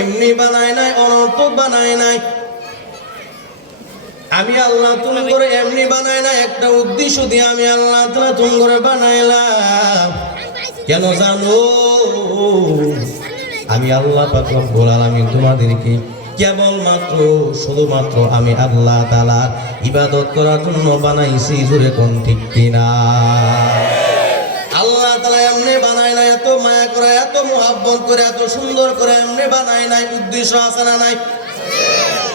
এমনি বানায় নাই, অনর্থক বানায় নাই। আমি আল্লাহ তুমি করে এমনি বানায় না, একটা উদ্দেশ্য দিয়ে আমি আল্লাহ তাআলা তুমি করে বানাইলাম। কেন জানো? আমি আল্লাহ পাক রব্বুল আলামিন তোমাদেরকে কেবলমাত্র শুধুমাত্র আমি আল্লাহ তাআলার ইবাদত করার জন্য বানাইছি। জোরে কোন ঠিক কিনা? আল্লাহ তাআলা এমনি বানায় না, এত মায়া করে, এত মুহাব্বত করে, এত সুন্দর করে এমনি বানায় নাই। উদ্দেশ্য আছে না নাই?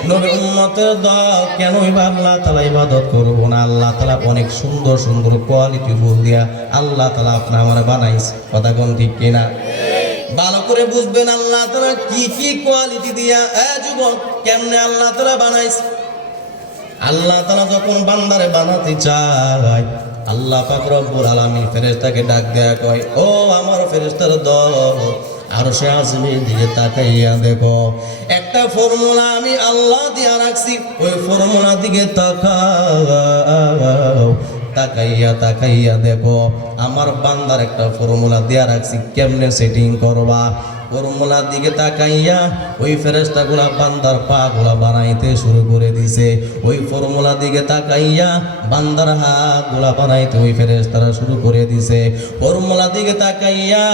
নবীর উম্মতের দল কেন আল্লাহ তাআলা ইবাদত করব না? আল্লাহ তাআলা অনেক সুন্দর সুন্দর কোয়ালিটি ফুল দিয়া আল্লাহ তাআলা আপনার আমার বানাইছে। কথা কোন ঠিক কিনা? ভালো করে বুঝবেন আল্লাহ তাআলা কি কি কোয়ালিটি দিয়া যুবক কেমনে আল্লাহ তাআলা বানাইছে। আল্লাহ তাআলা যখন বান্দারে বানাতে চায়, আল্লাহ পাক রব্বুল আলামিন ফেরেশতাকে ডাক দেয়া কয়, ও আমার ফেরেশতার দল, আরশে আজিমের দিকে তাকাইয়া দেখো, একটা ফর্মুলা আমি আল্লাহ দিয়া রাখছি, ওই ফর্মুলা দিকে তাকাও। তাকাইয়া তাকাইয়া দেখো, আমার বান্দার একটা ফর্মুলা দিয়া রাখছি, কেমনে সেটিং করবা। ফর্মুলার দিকে তাকাইয়া ওই ফেরেশতাগুলা বান্দার পাগুলা বানাইতে শুরু করে দিছে। ওই ফর্মুলা দিকে তাকাইয়া বান্দার হাতগুলা বানাইতে ওই ফেরেশতারা শুরু করে দিছে। ফর্মুলা দিকে তাকাইয়া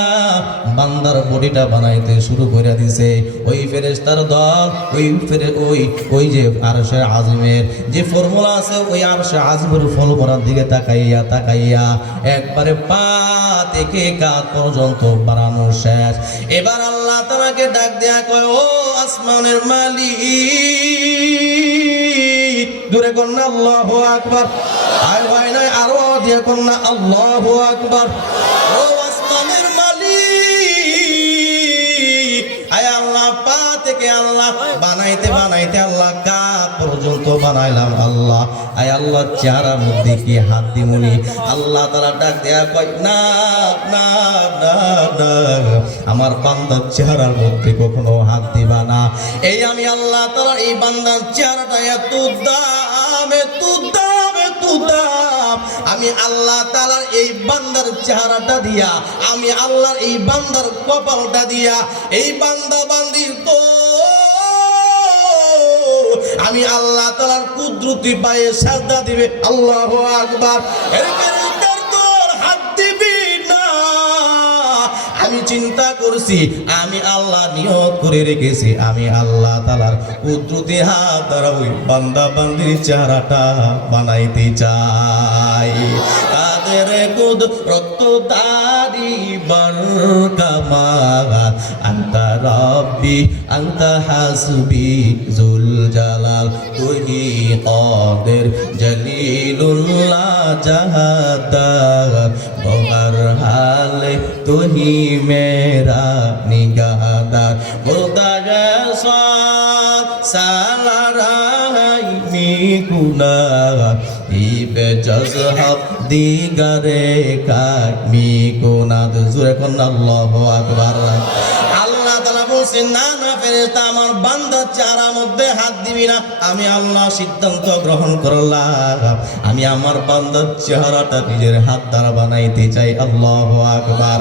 বান্দার বডিটা বানাইতে শুরু করে দিছে। ওই ফেরেশতার দল ওই যে আরশে আজিমের যে ফর্মুলা আছে, ওই আরশে আজিমের ফর্মুলার দিকে তাকাইয়া তাকাইয়া একবারে পা থেকে কাঁধ পর্যন্ত বানানো শেষ। এবার আল্লাহ তাআলাকে ডাক দেয়া কয়, ও আসমানের মালিক, দূরে কন্যা আল্লাহু আকবার। আয় হয় নাই, আরো দিয়ে কন্যা আল্লাহু আকবার। ও আসমানের মালিক, আয় আল্লাহ পা থেকে আল্লাহ বানাইতে বানাইতে আল্লাহ কাঁধ পর্যন্ত বানাইলাম। আল্লাহ আয় আল্লাহ চেহারার মধ্যে কি হাত দিমুনি? আল্লাহ তাআলা ডাক দেয়া কয়, না না না না, আমার বান্দার চেহারার মধ্যে কখনো হাত দিবা না। এই আমি আল্লাহ তাআলা এই বান্দার চেহারাটা এত দাম, এত দাম, এত দাম। আমি আল্লাহ তাআলার এই বান্দার চেহারাটা দিয়া, আমি আল্লাহর এই বান্দার কপালটা দিয়া এই বান্দা বান্দির তো আমি আল্লাহ তাআলার কুদরতি পায়ে সাজদা দিবে। আল্লাহু আকবার। আমি চিন্তা করছি, আমি আল্লাহ নিয়ত করে রেখেছি, আমি আল্লাহ তাআলার কুদরতি হাত দ্বারা ওই বান্দা বান্দির চেহারাটা বানাইতে চাই। কাদের কুদরত দারি বরকামাত, আনতা রব্বি আনতা হাসবি জুল জালাল, তুহি কাদের জলিলুল্লাহ জাহাদার, বহর হালে তুহি মেরা নিগাহদার, মুর্দাজা সালারাই মিকুনা ইবে জজহাব দিগারে কাই মিকুনা। জোরে কোন আল্লাহু আকবার। আল্লাহ তাআলা বলছেন, না না ফেরেশতা, আমার বান্দার চেহারার মধ্যে হাত দিবি না। আমি আল্লাহ সিদ্ধান্ত গ্রহণ করলাম, আমি আমার বান্দার চেহারাটা নিজের হাত দ্বারা বানাইতে চাই। আল্লাহু আকবার।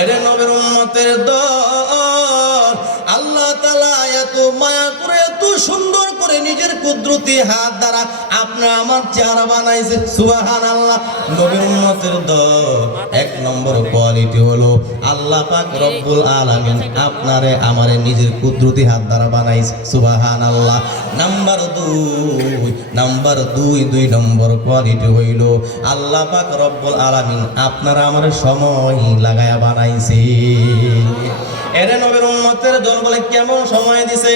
এরে নবীর উম্মতের দল, আল্লাহ তাআলা এত মায়া করে, এত সুন্দর করে নিজের কুদরতি হাত দ্বারা আপনার আমার চেহারা বানাইছে। সুবহানাল্লাহ। নবীর উম্মতের দল, এক নম্বর কোয়ালিটি হলো আল্লাহ পাক রব্বুল আলামিন আপনারে আমারে নিজের কুদরতি হাত দ্বারা বানাইছে। সুবহানাল্লাহ। নাম্বার দুই নম্বর কোয়ালিটি হইল আল্লাহ পাক রব্বুল আলামিন আপনারা আমার সময় লাগায়া বানাইছে। এরে নবীর উম্মতের দল বলে কেমন সময় দিছে?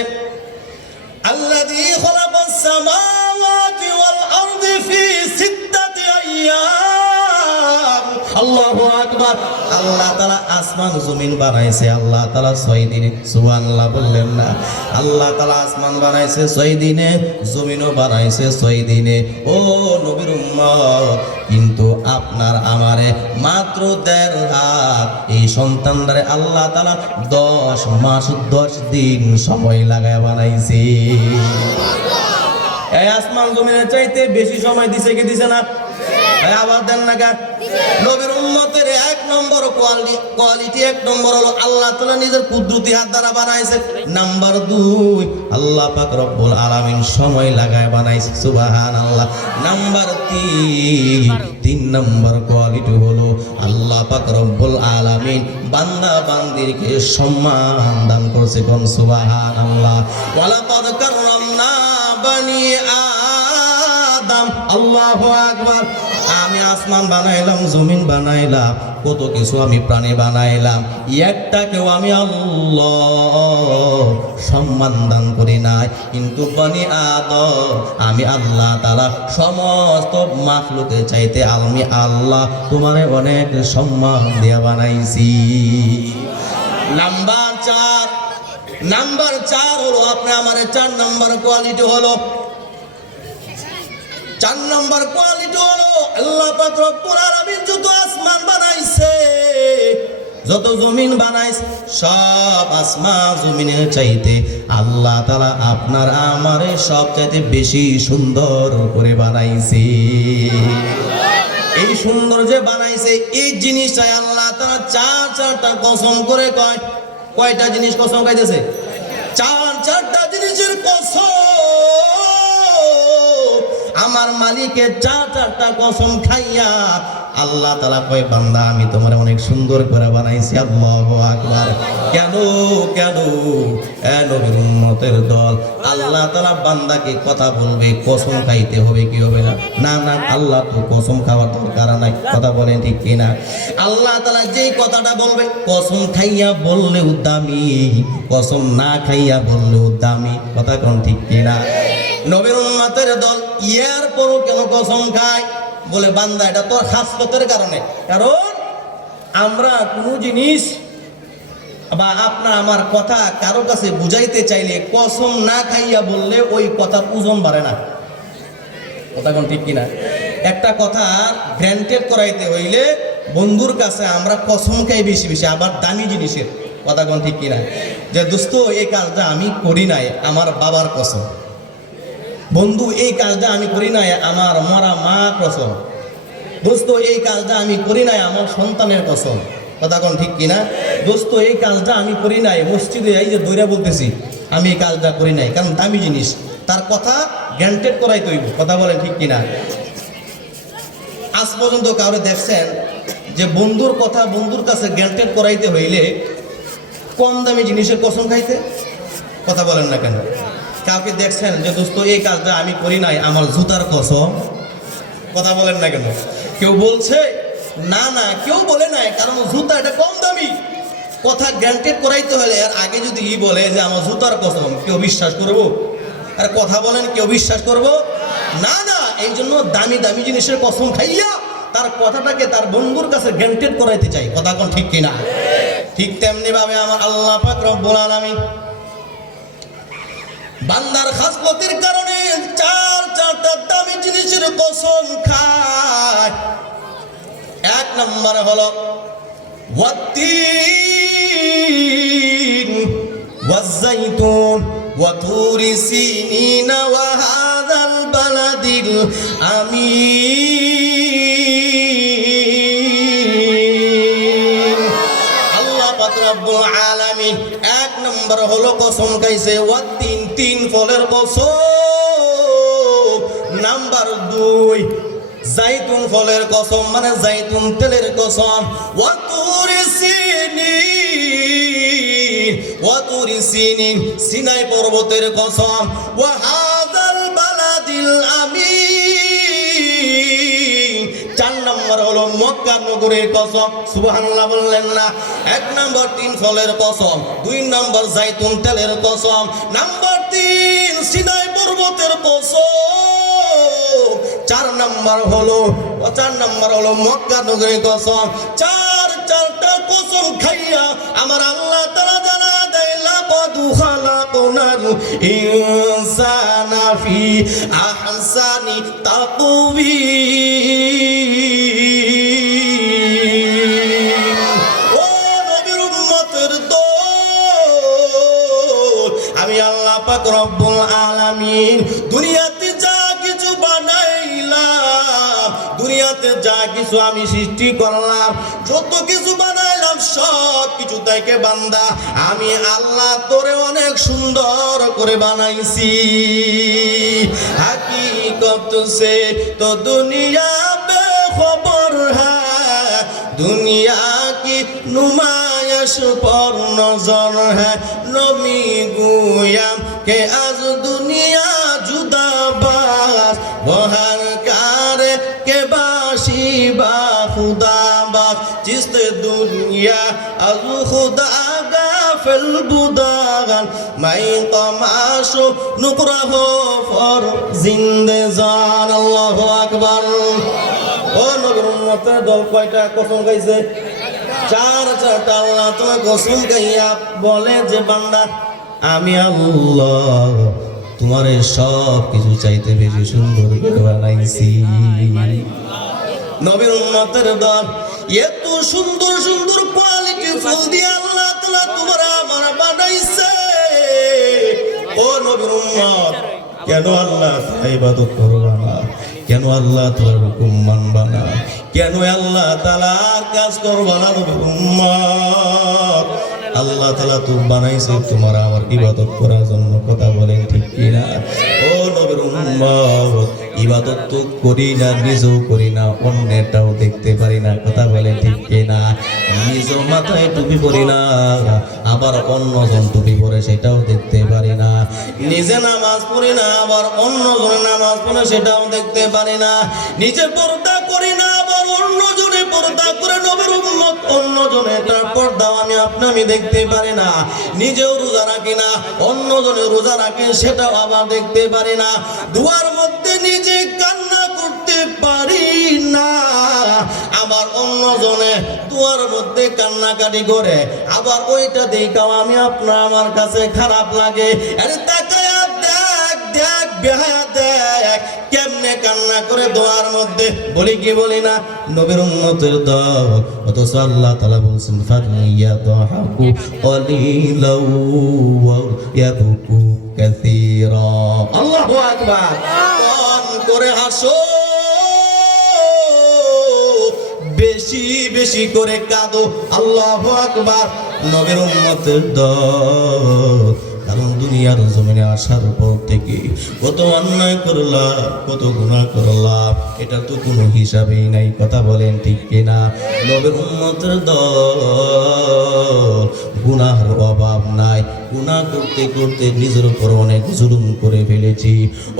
আল্লাযী খালাকাস সামাওয়াতি ওয়াল আরদি ফি সিত্তাতি আইয়াম। আল্লাহু আকবার। আল্লাহ তাআলা আসমান জমিন বানাইছে আল্লাহ তাআলা 6 দিনে। সুবহানাল্লাহ বললেন না? আল্লাহ তাআলা আসমান বানাইছে 6 দিনে, জমিনও বানাইছে 6 দিনে। ও নবীর উম্মত, কিন্তু আপনার আমারে মাত্র 1.5 হাত এই সন্তানদারে আল্লাহ তাআলা 10 মাস 10 দিন সময় লাগায় বানাইছে। এই আসমান জমিনের চাইতে বেশি সময় দিছে কি দিছে না? আবার দেন না কেন? নবীর উম্মতের এক নম্বর কোয়ালিটি, এক নম্বর হলো আল্লাহ তাআলা নিজের কুদরতি হাত দ্বারা বানাইছে। নাম্বার 2, আল্লাহ পাক রব্বুল আলামিন সময় লাগায় বানাইছে। সুবহানাল্লাহ। নাম্বার 3 নম্বর কোয়ালিটি হলো আল্লাহ পাক রব্বুল আলামিন বান্দা বান্দিরকে সম্মান দান করছে। কোন সুবহানাল্লাহ। ওয়ালাকাদ কাররামনা বানি আদম। আল্লাহু আকবার। আমি আসমান বানাইলাম, জমিন বানাইলাম, কত কিছু আমি প্রাণী বানাইলাম, একটাকেও আমি আল্লাহ সম্মান দান করি নাই। কিন্তু বনি আদম আমি আল্লাহ তাআলা সমস্ত মাখলুকের চাইতে আমি আল্লাহ তোমারে অনেক সম্মান দিয়া বানাইছি। নাম্বার 4 হলো আপনি আমারে 4 নম্বর কোয়ালিটি হলো, 4 নম্বর কোয়ালিটি হলো আল্লাহ পাক রব্বুল আলামিন যত আসমান বানাইছে, যত জমিন বানাইছে, সব আসমান জমিনের চাইতে আল্লাহ তাআলা আপনার আমারে সব চাইতে বেশি সুন্দর করে বানাইছে। এই সুন্দর যে বানাইছে এই জিনিসটাই আল্লাহ তাআলা 4টা কসম করে কয়। কয়টা জিনিস কসম খাইতেছে? 4টা জিনিসের কসম। আমার মালিকের 4টা কসম খাইয়া আল্লাহ তাআলা কয় বান্দা আমি তোমারে অনেক সুন্দর করে বানাইছি। আল্লাহু আকবার। কেন নবীর উম্মতের দল, আল্লাহ তাআলা বান্দাকে কথা বলবে, কসম খাইতে হবে কি হবে না? না, আল্লাহ তো কসম খাওয়ার দরকার নাই। কথা বলেন ঠিক কিনা? আল্লাহ তাআলা যেই কথাটা বলবে কসম খাইয়া বললেও দামি, কসম না খাইয়া বললেও দামি। কথা কোন ঠিক কিনা? নবীর উম্মতের দল ইয়ার পরও কেন কসম খায়? বলে বান্দা এটা তোর খাসলতের কারণে। কারণ আমরা কোনো জিনিস বা আপনার আমার কথা কারো কাছে বুঝাইতে চাইলে কসম না খাইয়া বললে ওই কথার ওজন বাড়ে না। কথা কোন ঠিক কিনা? একটা কথা গ্র্যান্টেড করাইতে হইলে বন্ধুর কাছে আমরা কসম খাই বেশি বেশি, আবার দামি জিনিসের। কথা কোন ঠিক কিনা? যে দোস্ত এই কাজটা আমি করি নাই, আমার বাবার কসম। বন্ধু এই কাজটা আমি করি নাই, আমার মরা মা কসম। দোস্ত এই কাজটা আমি করি নাই, আমার সন্তানের কসম। কথা কোন ঠিক কিনা? দোস্ত এই কাজটা আমি করি নাই, মসজিদে এই যে দইরা বলতেছি আমি এই কাজটা করি নাই, কারণ দামি জিনিস, তার কথা গ্যারান্টেড করাই তৈব। কথা বলেন ঠিক কিনা? আজ পর্যন্ত কাউরে দেখছেন যে বন্ধুর কথা বন্ধুর কাছে গ্যারান্টেড করাইতে হইলে কম দামি জিনিসের কসম খাইতে? কথা বলেন না কেন? কাউকে দেখছেন যে দোস্ত এই কাজটা আমি করি নাই, আমার জুতার কসম? কথা বলেন না কেন? কেউ বলছে না, কেউ বলে নাই, কারণ জুতা এটা কম দামি। কথা গ্যারান্টেড করাইতে হলে আর আগে যদি বলে যে আমার জুতার কসম, কেউ বিশ্বাস করবো? আর কথা বলেন কেউ বিশ্বাস করবো? না। এই জন্য দামি দামি জিনিসের কসম খাইয়া তার কথাটাকে তার বন্ধুর কাছে গ্যারান্টেড করাইতে চাই। কথা কোন ঠিক কিনা? ঠিক তেমনি ভাবে আমার আল্লাহ পাক রব্বুল আলামিন বান্দার খাসলতের কারণে 4টা দামি জিনিসের কসম খায়। 1 নম্বর হলো ওয়াত্তিন ওয়াজ্জাইতুন ওয়া তুরি সিনিন ওয়া হাযাল বালাদিল আমিন। আল্লাহ পাক রব্বুল আলামিন 1 নম্বর হলো কসম খাইছে ওয়াত্তিন, 3 ফলের কসম। নাম্বার 2 জাইতুন ফলের কসম, মানে জাইতুন তেলের কসম। ওয়া তুরি সিনিন সিনাই পর্বতের কসম। ওয়া হাযাল বালাদিল আমিন। 4 নম্বর হলো মক্কা নগরীর কসম। সুবহানাল্লাহ বললেন না? 1 নম্বর 3 ফলের কসম, 2 নম্বর জাইতুন তেলের কসম, নাম্বার 3 সিনাই পর্বতের কসম। 4 নম্বর হলো মক্কা নগরীর কসম। 4টা কসম খাইয়া আমার আল্লাহ তাআলা জানা দেয় লাকাদ খালাকনাল ইনসানা ফি আহসানি তাকওয়িম। ও নবীর উম্মতের দল, আমি আল্লাহ পাক রব্বুল আলামিন দুনিয়াতে যা কিছু বানাইলাম, দুনিয়াতে যা কিছু আমি সৃষ্টি করলাম, যত কিছু বানাইলাম, সব কিছু থেকে বান্দা আমি আল্লাহ তোরে অনেক সুন্দর করে বানাইছি। হাকিকত সে তো দুনিয়া বেখবর হ্যায়, দুনিয়া কি নুমায়শ পর নজর হ্যায়। নবী গুয়াম কে আজ দুনিয়া जुदाबाज वो हर कार के बाशी बा खुदाबाज जिसते दुनिया अज खुदा गाफिल बुदागन मैं तमाशो नुकरा हो फर जिंदे जान अल्लाहु আকবার। ও নবীর উম্মতের দল কয়টা কসম গাইছে? চারটা। আল্লাহ তোমার কসম গাইয়া বলে যে বান্দা আমি আল্লাহ তোমারে সব কিছু চাইতে বেশি সুন্দর করে বানাইছি। নবীর উম্মতের দল এত সুন্দর সুন্দর কোয়ালিটি ফুল দিয়ে আল্লাহ তাআলা তোমার আমার বানাইছে। ও নবীর উম্মত, কেন আল্লাহ ইবাদত করবা না? কেন আল্লাহ তোমার হুকুম মানবা না? কেন আল্লাহ তাআলার কাজ করবা না? নবীর উম্মত, আল্লাহ তাআলা তো বানাইছে তোমার আমার ইবাদত করার জন্য। কথা বলেন ঠিক কিনা? ও নবীর উম্মত, ইবাদত তো করি না, নিজেও করি না, অন্যটাও দেখতে পারি না। কথা বলেন ঠিক কিনা? নিজ মাথায় টুপি পরি না, আবার অন্যজন টুপি পরে সেটাও দেখতে পারি না। নিজে নামাজ পড়ি না, আবার অন্যজনে নামাজ পড়ে সেটাও দেখতে পারি না। নিজে পর্দা করি না, আবার অন্যজনে পর্দা করে। নবীর উম্মত, অন্যজনে তার পর্দাও আমি দেখতে পারি না। নিজেও রোজা রাখি না, অন্যজনে রোজা রাখে সেটাও আবার দেখতে পারি না। দুয়ার মধ্যে নিজে কান্না করতে পারি না, আবার অন্যজনে দুয়ার মধ্যে কান্নাকাটি করে, আবার ওইটা দেখাও আমি আমার কাছে খারাপ লাগে। আরে তাকায়া দেখ দেখ বেহায়া দেখ কেমনে কান্না করে দোয়ার মধ্যে। বলি কি বলি না? নবীর উম্মতের দল। অথচ আল্লাহ তাআলা বলছেন ফালিয়াদহাকু ক্বালিলাও ওয়া ইয়াবকু কাসীরা। আল্লাহু আকবার। কোন করে হাসো, বেশি বেশি করে কাঁদো। আল্লাহু আকবার। নবীর উম্মতের দল, কারণ দুনিয়ার জমিনে আসার পর থেকে কত অন্যায় করলাম, কত গুনাহ করলাম, এটা তো কোনো হিসাবেই নাই। কথা বলেন ঠিক কিনা? নবীর উম্মতের দল, গুনাহের অভাব নাই। গুনাহ করতে করতে নিজের উপর অনেক জুলুম করে ফেলেছি,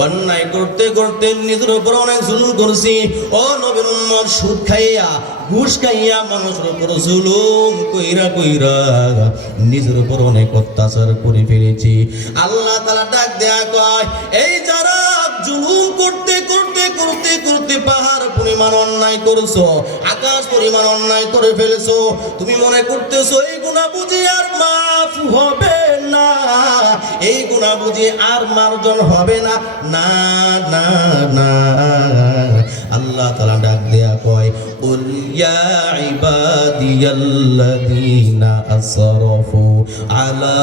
অন্যায় করতে করতে নিজের উপর অনেক জুলুম করছি। ও নবীর উম্মত, সুদ খাইয়া ঘুষ খাইয়া মানুষের উপর জুলুম কইরা কইরা নিজের উপর অনেক অত্যাচার করে ফেলেছি। আল্লাহ তাআলা ডাক দেয়া কয়, এই যারা জুলুম করতে করতে করতে করতে পাহাড় পরিমাণ অন্যায় করছো, আকাশ পরিমাণ অন্যায় করে ফেলেছো, তুমি মনে করতেছো এই গুনাহ বুঝি আর মাফ হবে না, এই গুনাহ বুঝি আর মার্জন হবে না। না না না, আল্লাহ তাআলা ডাক দেয়া কয়, কুল ইয়া ইবাদিয়াল্লাযীনা আসরাফু আলা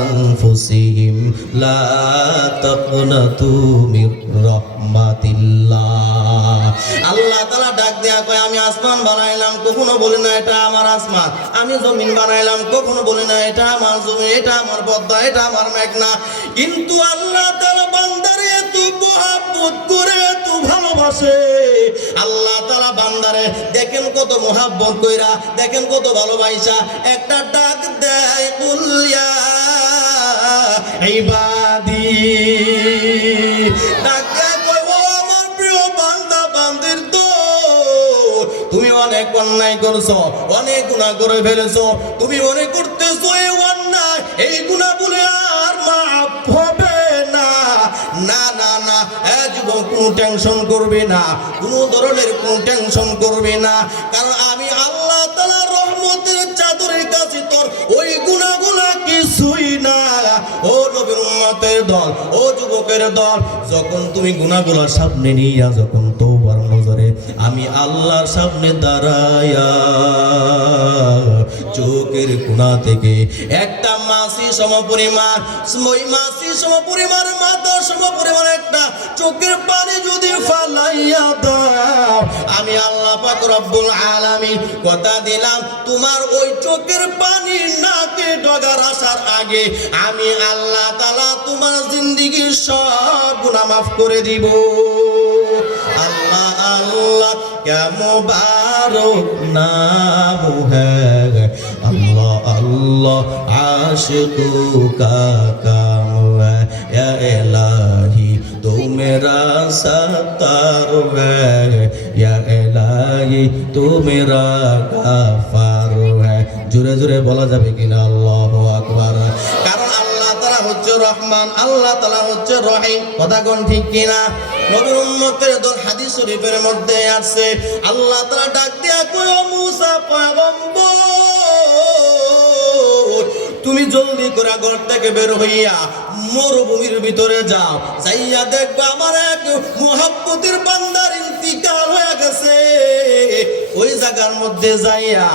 আনফুসিহিম লা তাকনাতু মির রাহমাতিল্লাহ। আল্লাহ তাআলা ডাক দেয়া কয়, আমি আসমান বানাইলাম, কখনো বলি না এটা আমার আসমান। আমি জমিন বানাইলাম, কখনো বলি না এটা আমার জমিন, এটা আমার পদ্মা, এটা আমার মেঘনা। কিন্তু আল্লাহ তাআলা বান্দারে এত মহব্বত করে, এত ভালোবাসে। আল্লাহ তাআলা বান্দারে দেখেন কত মহব্বত কইরা, দেখেন কত ভালোবাসা একটা ডাক দেয়, কুল ইয়া ইবাদি। ডাক দেয় কই, ও আমার প্রিয় বান্দা বান্দির তো, তুমি অনেক অন্যায় করছো, অনেক গুনাহ করে ফেলেছো, তুমি মনে করতেছো এই অন্যায়, এই গুনাহ বলে আর মাফ হবে না। না না না, যুবক কোনো টেনশন করবে না, কোনো ধরনের কোনো টেনশন করবে না, কারণ আমি আল্লাহ তাআলার রহমতের চাদরের কাছে তোর ওই গুনাহগুলা কিছুই না। ও নবীর উম্মতের দল, ও যুবকের দল, যখন তুমি গুনাহগুলা সামনে নিয়ে যখন তওবার নজরে আমি আল্লাহর সামনে দাঁড়ায়া চোখের কোণা থেকে একটা মাছি সমপরিমাণ, ওই মাছি সমপরিমাণ, মাথা সমপরিমাণ একটা চোখের পানি যদি ফালাইয়া দাও, আমি আল্লাহ পাক রব্বুল আলামিন কথা দিলাম, তোমার ওই চোখের পানি নাকে ডগার আসার আগে আমি আল্লাহ তাআলা তোমার জিন্দেগীর সব গুনাহ মাফ করে দিব। আল্লাহ আল্লাহ क्या मुबारक नाम है, अल्लाह अल्लाह आशिकों का काम है, या इलाही तू मेरा सत्तार है, या इलाही तू मेरा गफ्फार है। জোরে জোরে বলা যাবে কিনা আল্লাহু আকবার। কারণ আল্লাহ তাআলা হচ্ছে রহমান, আল্লাহ তাআলা হচ্ছে রহিম, কথা কোন ঠিক কিনা? নবীর উম্মতের দল হাদিস শরীফের মধ্যে আছে, আল্লাহ তাআলা ডাক দিয়া কয়, ও মুসা পয়গম্বর, তুমি জলদি করে ঘর থেকে বের হইয়া মরুভূমির ভিতরে যাও, যাইয়া দেখবা আমার এক মুহাব্বতের বান্দার ইন্তিকাল হয়ে গেছে। ওই জায়গার মধ্যে যাইয়া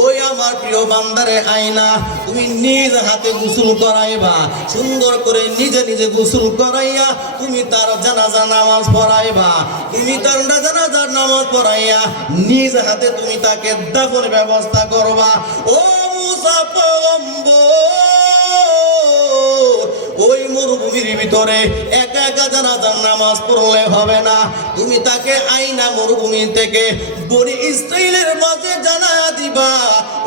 ওই আমার প্রিয় বান্দারে আইনা তুমি নিজ হাতে গোসল করাইবা, সুন্দর করে নিজে নিজে গোসল করাইয়া তুমি তার জানাজা নামাজ পড়াইবা, তুমি তার জানাজার নামাজ পড়াইয়া নিজ হাতে তুমি তাকে দাফনের ব্যবস্থা করবা। ও মুসা পয়গম্বর, ওই মরুভূমির ভিতরে একা একা জানাজার নামাজ পড়লে হবে না, তুমি তাকে আইনা মরুভূমি থেকে বনি ইসরাইলের মাঝে জানায়া দিবা,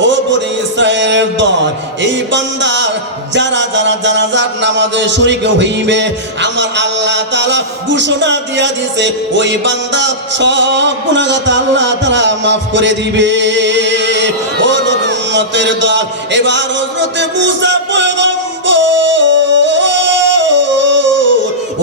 ও বনি ইসরাইলের দল, এই বান্দার যারা যারা জানাজার নামাজে শরীক হইবে আমার আল্লাহ তাআলা ঘোষণা দিয়া দিছে ওই বান্দা সব গুনাহগার আল্লাহ তাআলা মাফ করে দিবে। ও নবীর উম্মতের দল, এবার হযরতে মুসা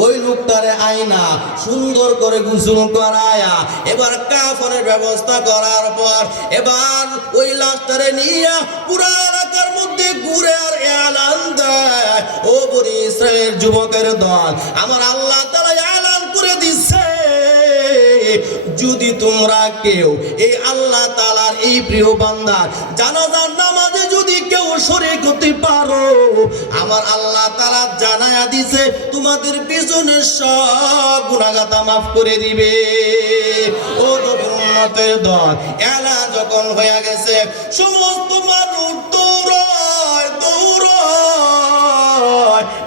ওই লোকটারে আইনা সুন্দর করে গোসল করায়া এবার কাফনের ব্যবস্থা করার পর এবার ওই লাশটারে নিয়ে পুরা এলাকার মধ্যে ঘুরে আর এলান দেয়, ও বনি ইসরায়েলের যুবকের দল, আমার আল্লাহ তাআলা এলান করে দিচ্ছে, যদি তোমরা কেউ এই আল্লাহ তাআলার এই প্রিয় বান্দার জানাজার নামাজে যদি কেউ শরীক হতে পারো, আমার আল্লাহ তাআলা জানায়া দিছে তোমাদের পিছনের সব গুনাহগার মাফ করে দিবে। ও নবীর উম্মতের দল, এলা যখন হয়ে গেছে সমস্ত মানুষ দৌড়ায় দৌড়ায়,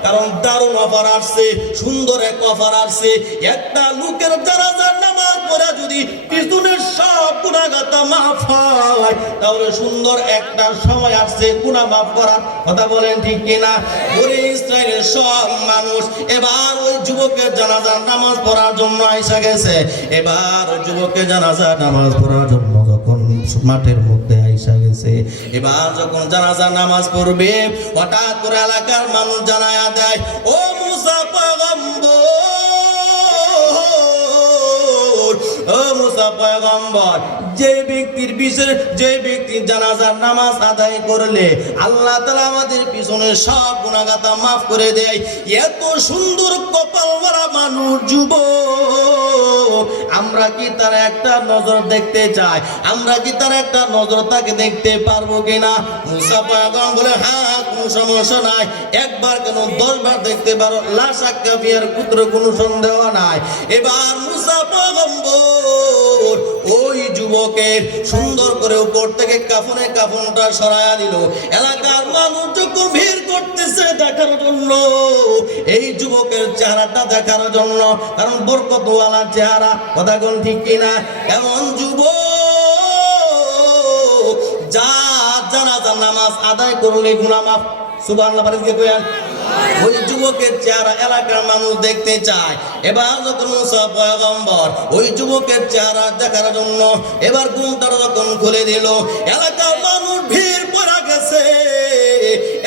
কারণ দারুণ অফার আসছে, সুন্দর এক অফার আসছে, একটা লোকের জানাজার নামাজ পড়ে যদি পিছনের সব গুনাহগার মাফ হয় তাহলে সুন্দর একটা সময় আসছে গুনাহ মাফ করার, কথা বলেন ঠিক কিনা? বনি ইসরায়েলের সব মানুষ এবার ওই যুবকের জানাজার নামাজ পড়ার জন্য আইসা গেছে। এবার ওই যুবকের জানাজার নামাজ পড়ার জন্য যখন মাঠের মধ্যে আইসা গেছে, এবার যখন জানাজার নামাজ পড়বে হঠাৎ করে এলাকার মানুষ জানায়া দেয়, ও মুসা পয়গম্বর, ও মুসা পয়গম্বর, যে ব্যক্তির পিছনে যে ব্যক্তির জানাজার নামাজ আদায় করলে আল্লাহ তাআলা আমাদের পিছনে সব গুনাহগার মাফ করে দেয়, এত সুন্দর কপালওয়ালা মানুষ যুবক, আমরা কি তার একটা নজর দেখতে চাই? আমরা কি তার একটা নজর তাকে দেখতে পারবো কিনা? মুসা পয়গম্বর বলে, হ্যাঁ কোনো সমস্যা নাই, একবার কেন 10 বার দেখতে পারো, লা শাক্কা ফিয়ার পুত্র কোনো সন্দেহ নাই। এবার মুসা পয়গম্বর ওই যুবকের সুন্দর করে উপর থেকে কাফনটা সরায়া দিল। এলাকার মানুষ যখন ভিড় করতেছে দেখার জন্য, এই যুবকের চেহারাটা দেখার জন্য, কারণ বরকতওয়ালা চেহারা, কথা কোন ঠিক কিনা? এমন যুবক যা জানাজার নামাজ আদায় করলে গুনাহ মাফ, সুবহানাল্লাহ বলেন কে কইয়া? ওই যুবকের চেহারা এলাকার মানুষ দেখতে চায়। এবার যখন মুসা পয়গম্বর ওই যুবকের চেহারা দেখার জন্য এবার ঘুমটা যখন খুলে দিল, এলাকার মানুষ ভিড় পড়া গেছে।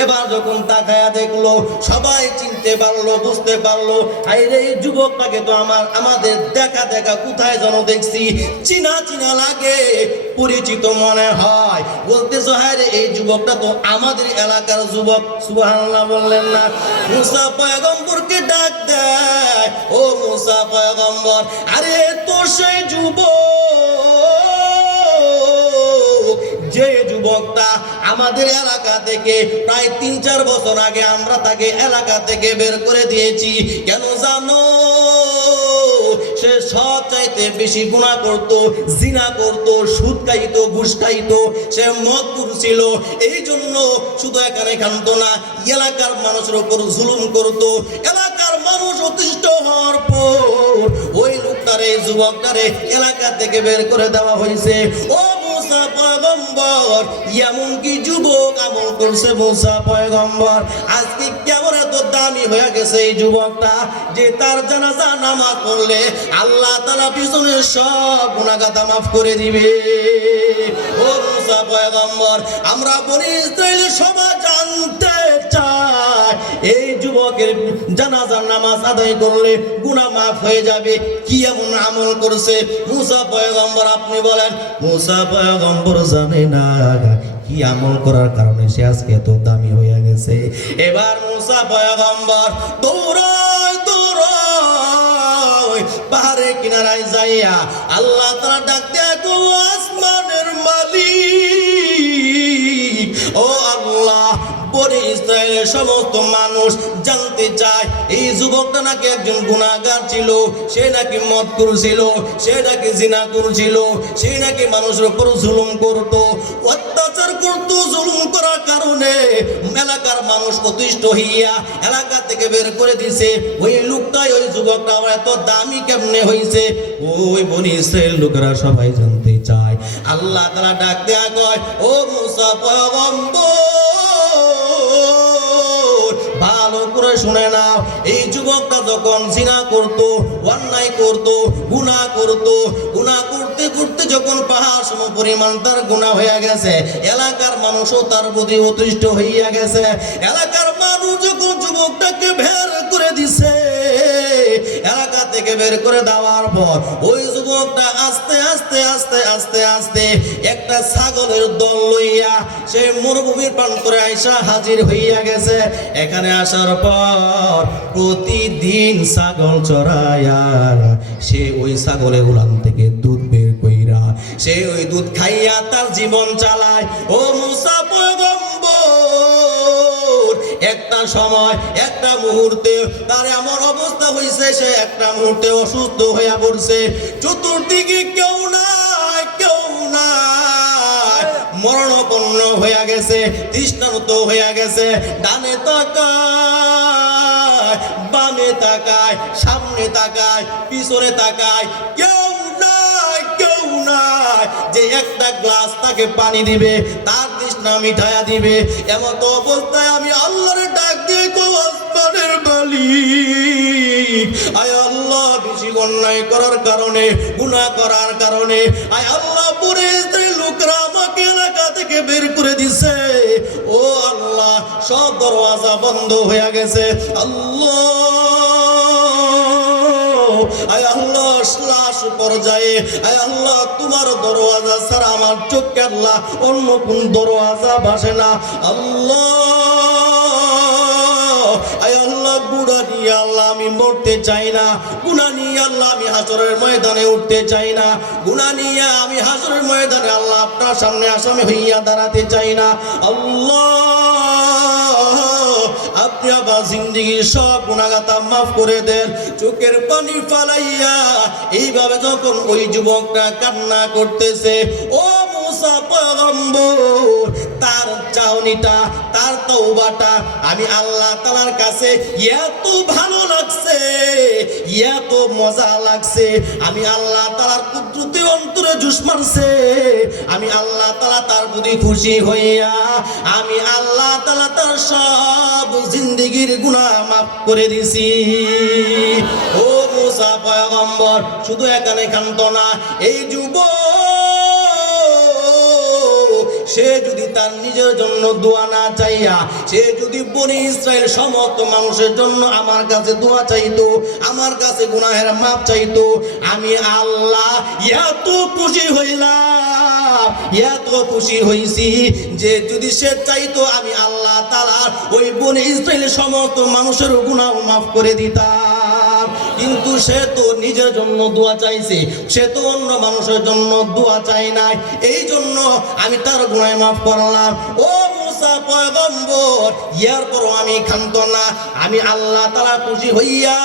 এবার যখন তাকায়া দেখলো সবাই চিনতে পারলো, বুঝতে পারলো, আরে এই যুবকটাকে তো আমাদের দেখা দেখা কোথায় যেন দেখছি, চিনা চিনা লাগে, পরিচিত মনে হয়। বলতেছো হ্যাঁ রে, এই যুবকটা তো আমাদের এলাকার যুবক। সুবহানাল্লাহ বললেন না? মুসা পয়গম্বরকে ডাক দেয়, ও মুসা পয়গম্বর, আরে তো সেই যুবক যুবকটা আমাদের এলাকা থেকে প্রায় 3-4 বছর আগে আমরা তাকে এলাকা থেকে বের করে দিয়েছি। কেন জানো? সে সব চাইতে বেশি গুনাহ করত, জিনা করত, সুদ খাইত, ঘুষ খাইত, সে মদ করছিল। এই জন্য শুধু এখানে খান্ত না, এলাকার মানুষের উপর জুলুম করত। এলাকার মানুষ অতিষ্ঠ হওয়ার পর ওই লোকটারে, যুবকটারে এলাকা থেকে বের করে দেওয়া হয়েছে। ও মুসা পয়গম্বর, এমন কি যুবক আমল করছে মুসা পয়গম্বর? আজকে কেমন এত দামি হয়ে গেছে এই যুবকটা যে তার জানাজা নামাজ পড়লে আল্লাহ তাআলা পিছনের সব গুনাহগাতা মাফ করে দিবে। ও মুসা পয়গম্বর, আমরা বনি ইসরাইলের সবাই জানতে চাই এই যুবকের জানাজার নামাজ আদায় করলে গুনাহ মাফ হয়ে যাবে। কি এমন আমল করছে মুসা পয়গম্বর? আপনি বলেন। মুসা পয়গম্বর জানে না কি আমল করার কারণে সে আজকে এত দামি হয়ে গেছে। এবার মুসা পয়গম্বর দৌড়ায় পাহাড়ের কিনারায় যাইয়া আল্লাহ তাআলা ডাক দেয়া, গো আসমানের মালিক, ও আল্লাহ, বনি ইসরায়েলের সমস্ত মানুষ জানতে চায় এই যুবকটা নাকি একজন গুনাহগার ছিল, সে নাকি মদ করছিল, সে নাকি জিনা করছিল, সে নাকি মানুষের উপর জুলুম করত, অত্যাচার করত। জুলুম করার কারণে এলাকার মানুষ অতিষ্ঠ হইয়া এলাকা থেকে বের করে দিছে। ওই লোকটাই, ওই যুবকটা এত দামি কেমনে হইছে? ওই বনি ইসরায়েল লোকেরা সবাই জানতে চায়। আল্লাহ তাআলা ডাক দেয়া কয়, ও মুসা পয়গম্বর, ভালো করে শুনে নাও, এই যুবকটা যখন জিনা করত, অন্যায় করত, গুনাহ করত, গুনাহ করতে করতে যখন পাহাড় সম পরিমাণ তার গুনাহ হয়ে গেছে, এলাকার মানুষও তার প্রতি অতিষ্ঠ হইয়া গেছে। এলাকার মানুষ যখন যুবকটাকে বের করে দিছে, এলাকা থেকে বের করে দেওয়ার পর ওই যুবকটা আস্তে আস্তে আস্তে আস্তে আস্তে একটা ছাগলের দল লইয়া সে মরুভূমির প্রান্তরে আইসা হাজির হইয়া গেছে। এখানে আসার পর প্রতিদিন ছাগল চড়াইয়া সে ওই ছাগলের উলান থেকে দুধ বের কইরা সে ওই দুধ খাইয়া তার জীবন চালায়। ও মুসা পয়গম্বর, একটা সময়, একটা মুহূর্তে তার এমন অবস্থা হয়েছে, সে একটা মুহূর্তে অসুস্থ হয়ে পড়ছে। চতুর্দিকে কেউ নাই, কেউ নাই, মরণাপন্ন হয়ে গেছে, তৃষ্ণার্ত হয়ে গেছে। ডানে তাকায়, বামে তাকায়, সামনে তাকায়, পিছনে তাকায়, কেউ নাই, কেউ নাই যে একটা গ্লাস তাকে পানি দিবে, তার তৃষ্ণা মিটায়া দিবে। এমন তো অবস্থায় আমি আল্লাহরে ডাক দিয়ে, গো আসমানের মালিক, আয় আল্লাহ, বেশি অন্যায় করার কারণে, গুনাহ করার কারণে আয় আল্লাহ পরে লোকরা আমাকে এলাকা থেকে বের করে দিছে। ও আল্লাহ, সব দরওয়াজা বন্ধ হয়ে গেছে। আল্লাহ, আয় আল্লাহ, লাশ পর্যায়ে আয় আল্লাহ, তোমার দরওয়াজা ছাড়া আমার চোখে আল্লাহ অন্য কোন দরওয়াজা ভাসে না। আল্লাহ, আয় আল্লাহ, গুনাহ নিয়ে আল্লাহ আমি মরতে চাই না, গুনাহ নিয়ে আল্লাহ আমি হাসরের ময়দানে উঠতে চাই না, গুনাহ নিয়ে আমি হাসরের ময়দানে আল্লাহ আপনার সামনে আসামি হইয়া দাঁড়াতে চাই না। আল্লাহ, আপনি আমার জিন্দেগির সব গুনাহগাতা মাফ করে দেন। চোখের পানি ফালাইয়া এইভাবে যখন ওই যুবকটা কান্না করতেছে, ও মুসা পয়গম্বর, তার চাউনিটা, তার তওবাটা আমি আল্লাহ তাআলার কাছে এত ভালো লাগছে, এত মজা লাগছে, আমি আল্লাহ তাআলার কুদরতে অন্তরে জুস মারছে। আমি আল্লাহ তাআলা তার প্রতি খুশি হইয়া আমি আল্লাহ তাআলা তার সব জিন্দেগির গুনাহ মাফ করে দিছি। ও মুসা পয়গম্বর, শুধু এখানে ক্ষান্ত না, এই যুবক সে যদি তার নিজের জন্য দোয়া না চাইয়া, সে যদি বনি ইসরায়েল সমস্ত মানুষের জন্য আমার কাছে দোয়া চাইতো, আমার কাছে গুনাহের মাপ চাইতো, আমি আল্লাহ এত খুশি হইলাম, এত খুশি হইছি যে যদি সে চাইতো আমি আল্লাহ তাআলা ওই বনি ইসরায়েলের সমস্ত মানুষের গুনাহ মাফ করে দিতাম। কিন্তু সে তো নিজের জন্য দোয়া চাইছে, সে তো অন্য মানুষের জন্য দোয়া চাই নাই। এই জন্য আমি তার গুনাহ মাফ করলাম। ও মুসা পয়গম্বর, ইয়ার পরও আমি ক্ষান্ত না। আমি আল্লাহ তাআলা খুশি হইয়া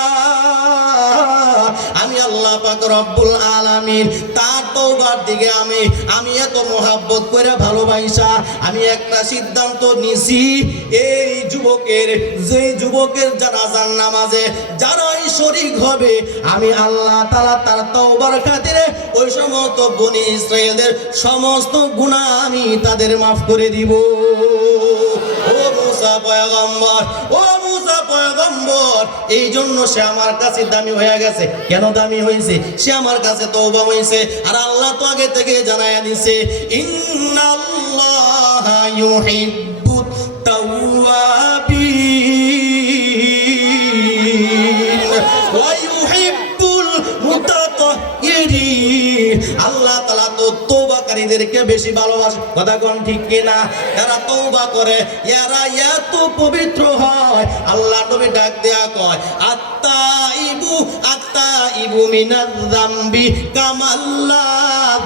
আমি আল্লাহ পাক রব্বুল আলামিন তার তওবার দিকে আমি এত মোহাব্বত করে ভালোবাসা আমি একটা সিদ্ধান্ত নিছি, এই যুবকের জানাজার নামাজে যারাই শরীক হবে আমি আল্লাহ তাআলা তার তওবার খাতিরে ওই সমস্ত বনি ইসরাইলদের সমস্ত গুনাহ আমি তাদের মাফ করে দিব। ও মুসা পয়গম্বর, ও মুসা পয়গম্বর, এই জন্য সে আমার কাছে দামি হয়ে গেছে। কেন দামি হয়েছে? সে আমার কাছে তওবা হয়েছে। আর আল্লাহ তো আগে থেকে জানায়া দিছে, ইন্নাল্লাহা ইউহিব্বুত তাওয়াবিন ওয়া ইউহিব্বুল মুতাতাহহিরিন। আল্লাহ তাআলা তো তওবাকারীদেরকে বেশি ভালোবাসে। কথা কোন ঠিক কিনা? যারা তওবা করে এরা এত পবিত্র হয়। আল্লাহ নবী ডাক দেয়া কয়, আত্তাইবু মিনাজ যামবি কামাল্লা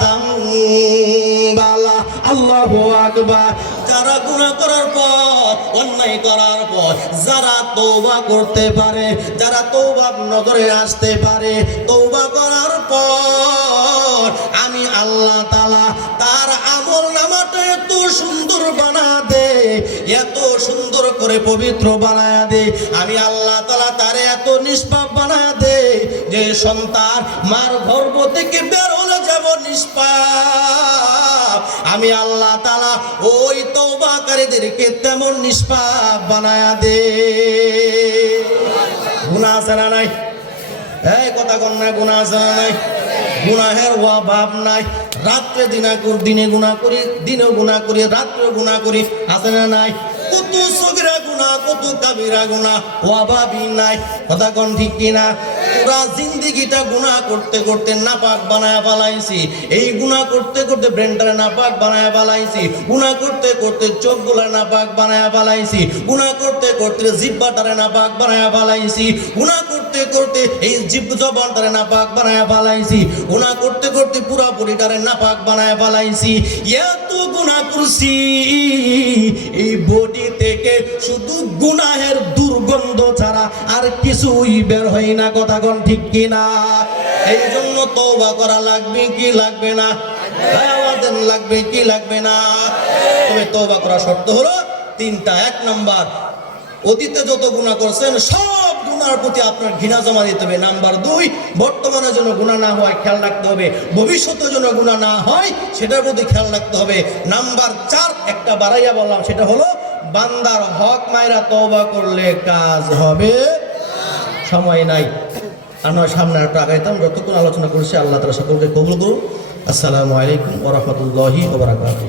যামবালা। আল্লাহু আকবার। যারা গুনাহ করার পর, অন্যায় করার পর যারা তওবা করতে পারে, যারা তওবা নগরে আসতে পারে, তওবা করার পর আমি আল্লাহ তাআলা তার আমল নামাটা এত সুন্দর বানা দে, এত সুন্দর করে পবিত্র বানায়া দে। আমি আল্লাহ তাআলা তারে এত নিষ্পাপ বানায়া দে যে সন্তান মার গর্ভ থেকে বের হলে যাব নিষ্পাপ। আমি আল্লাহ তাআলা ওই তওবাকারীদেরকে তেমন নিষ্পাপ বানায়া দে। গুনাহ আছে না নাই? এই কথা কন না, গুনাহ আছে না নাই? গুনাহের অভাব নাই। রাত্রে দিনে গুনাহ করি, দিনেও গুনাহ করি, রাত্রেও গুনাহ করি, আছে না নাই? কত সগীরা গুনাহ, কত কাবিরা গুনাহ, অভাবই নাই। কথা কোন ঠিক কিনা? পুরা জিন্দেগিটা গুনাহ করতে করতে নাপাক বানায়া ফেলাইছি। এই গুনাহ করতে করতে ব্রেনটারে নাপাক বানায়া ফেলাইছি। গুনাহ করতে করতে চোখগুলা নাপাক বানায়া ফেলাইছি। গুনাহ করতে করতে জিহ্বাটারে নাপাক বানায়া ফেলাইছি। গুনাহ করতে করতে এই জবানটারে নাপাক বানায়া ফেলাইছি। গুনাহ করতে করতে পুরা বডিটারে নাপাক বানায়া ফেলাইছি। এত গুনাহ করছি, এই বডি থেকে শুধু গুনাহের দুর্গন্ধ ছাড়া আর কিছুই বের হয় না। কথা কোন ঠিক কিনা? এই জন্য তওবা করা লাগবে কি লাগবে না? আওয়াজ লাগবে কি লাগবে না? তবে তওবা করার শর্ত হলো তিনটা। এক নাম্বার, অতীতে যত গুনাহ করছেন সব গুনার প্রতি আপনার ঘৃণা জমা দিতে হবে। নাম্বার 2, বর্তমানে যেন গুনাহ না হয় খেয়াল রাখতে হবে। ভবিষ্যতে যেন গুনাহ না হয় সেটার প্রতি খেয়াল রাখতে হবে। নাম্বার 4 একটা বাড়াইয়া বললাম, সেটা হলো বান্দার হক মাইরা তওবা করলে কাজ হবে। সময় নাই, আমরা সামনে একটু আগাইতাম। যতক্ষণ আলোচনা করছি আল্লাহ তাআলা সকলকে কবুল করুন। আসসালামু আলাইকুম ওয়া রাহমাতুল্লাহি ওয়া বারাকাতুহু।